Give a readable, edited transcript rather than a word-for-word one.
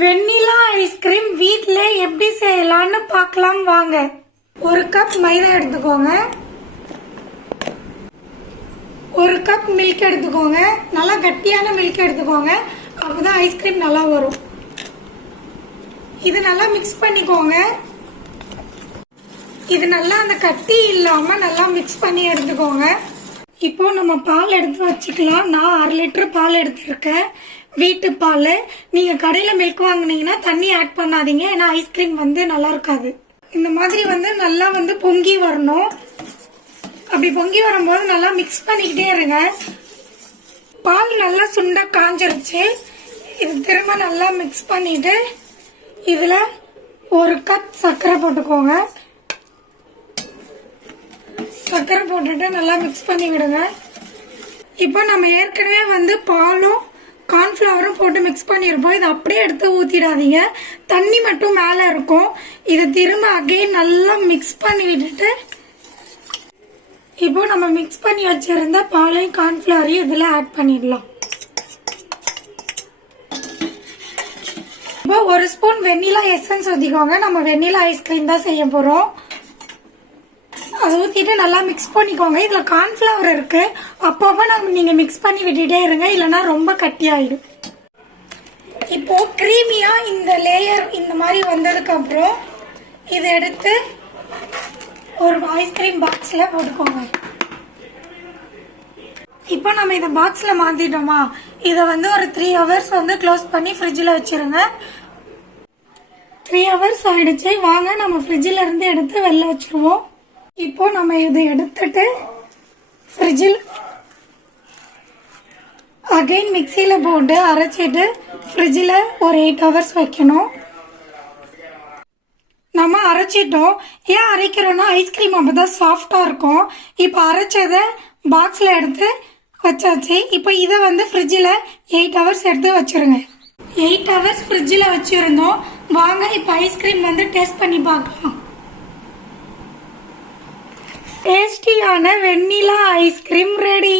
Vanilla ice cream வீட்ல எப்படி செய்யலாம்னு பார்க்கலாம் வாங்க. ஒரு கப் மைதா எடுத்துக்கோங்க. ஒரு கப் மில்க் எடுத்துக்கோங்க. நல்லா கட்டியான மில்க் எடுத்துக்கோங்க. அப்பதான் ஐஸ்கிரீம் நல்லா வரும். இது நல்லா மிக்ஸ் பண்ணிக்கோங்க. இது நல்லா அந்த கட்டி இல்லாம நல்லா மிக்ஸ் பண்ணி எடுத்துக்கோங்க. இப்போ நம்ம பால் எடுத்து வச்சுக்கலாம். நான் 1/2 லிட்டர் பால் எடுத்துருக்கேன். வீட்டு பால். நீங்க கடையில மில்க் வாங்கினீங்கன்னா தண்ணி ஆட் பண்ணாதீங்க, ஏன்னா ஐஸ்கிரீம் நல்லா இருக்காது. இந்த மாதிரி நல்லா பொங்கி வரணும். அப்படி பொங்கி வரும்போது நல்லா மிக்ஸ் பண்ணிக்கிட்டே இருங்க. பால் நல்லா சுண்ட காஞ்சிருச்சு. இது திரும்ப நல்லா மிக்ஸ் பண்ணிட்டு இதுல 1 கப் சர்க்கரை போட்டுக்கோங்க. சர்க்கரை போட்டுட்டு நல்லா மிக்ஸ் பண்ணி விடுங்க. இப்போ நம்ம ஏற்கனவே பாலும் கார்ன்ஃபிளவரும் போட்டு மிக்ஸ் பண்ணிருப்போம். இதை அப்படியே எடுத்து ஊத்திடாதீங்க, தண்ணி மட்டும் மேல இருக்கும். இதை திரும்ப அகைன் நல்லா மிக்ஸ் பண்ணி விட்டுட்டு இப்போ நம்ம மிக்ஸ் பண்ணி வச்சிருந்த பாலையும் கார்ன்ஃபிளவரையும் இதுல ஆட் பண்ணிடலாம். இப்போ 1 ஸ்பூன் வெண்ணிலா எசன்ஸ் ஊத்திக்கோங்க. நம்ம வெண்ணிலா ஐஸ்கிரீம் தான் செய்ய போறோம். அதை ஊத்திட்டு நல்லா மிக்ஸ் பண்ணிக்கோங்க. இதுல கார்ன்ஃபிளவர் இருக்கு, அப்பப்ப நீங்க மிக்ஸ் பண்ணி விட்டுட்டே இருங்க, இல்லைன்னா ரொம்ப கட்டி ஆயிடும். இப்போ கிரீமியா இந்த லேயர் இந்த மாதிரி வந்ததுக்கு அப்புறம் இதை எடுத்து ஒரு ஐஸ்கிரீம் பாக்ஸ்ல போட்டுக்கோங்க. இப்போ நம்ம இதை பாக்ஸ்ல மாத்திட்டோமா, இதை ஒரு 3 ஹவர்ஸ் க்ளோஸ் பண்ணி ஃப்ரிட்ஜில் வச்சிருங்க. 3 ஹவர்ஸ் ஆயிடுச்சு. வாங்க நம்ம ஃப்ரிட்ஜில் இருந்து எடுத்து வெளில வச்சிருவோம். இப்போ நம்ம இதை எடுத்துட்டு ஃப்ரிட்ஜில் அகைன் மிக்சியில போட்டு அரைச்சிட்டு ஃப்ரிட்ஜில் ஒரு 8 ஹவர்ஸ் வைக்கணும். நம்ம அரைச்சிட்டோம். ஏன் அரைக்கிறோம்னா ஐஸ்கிரீம் அப்பதான் சாஃப்டா இருக்கும். இப்போ அரைச்சதை பாக்ஸ்ல எடுத்து வச்சாச்சு. இப்போ இதை ஃப்ரிட்ஜில் 8 ஹவர்ஸ் எடுத்து வச்சிருங்க. 8 ஹவர்ஸ் ஃப்ரிட்ஜில் வச்சிருந்தோம். வாங்க இப்போ ஐஸ்கிரீம் டேஸ்ட் பண்ணி பார்க்கலாம். டேஸ்டியான வெண்ணிலா ஐஸ்கிரீம் ரெடி.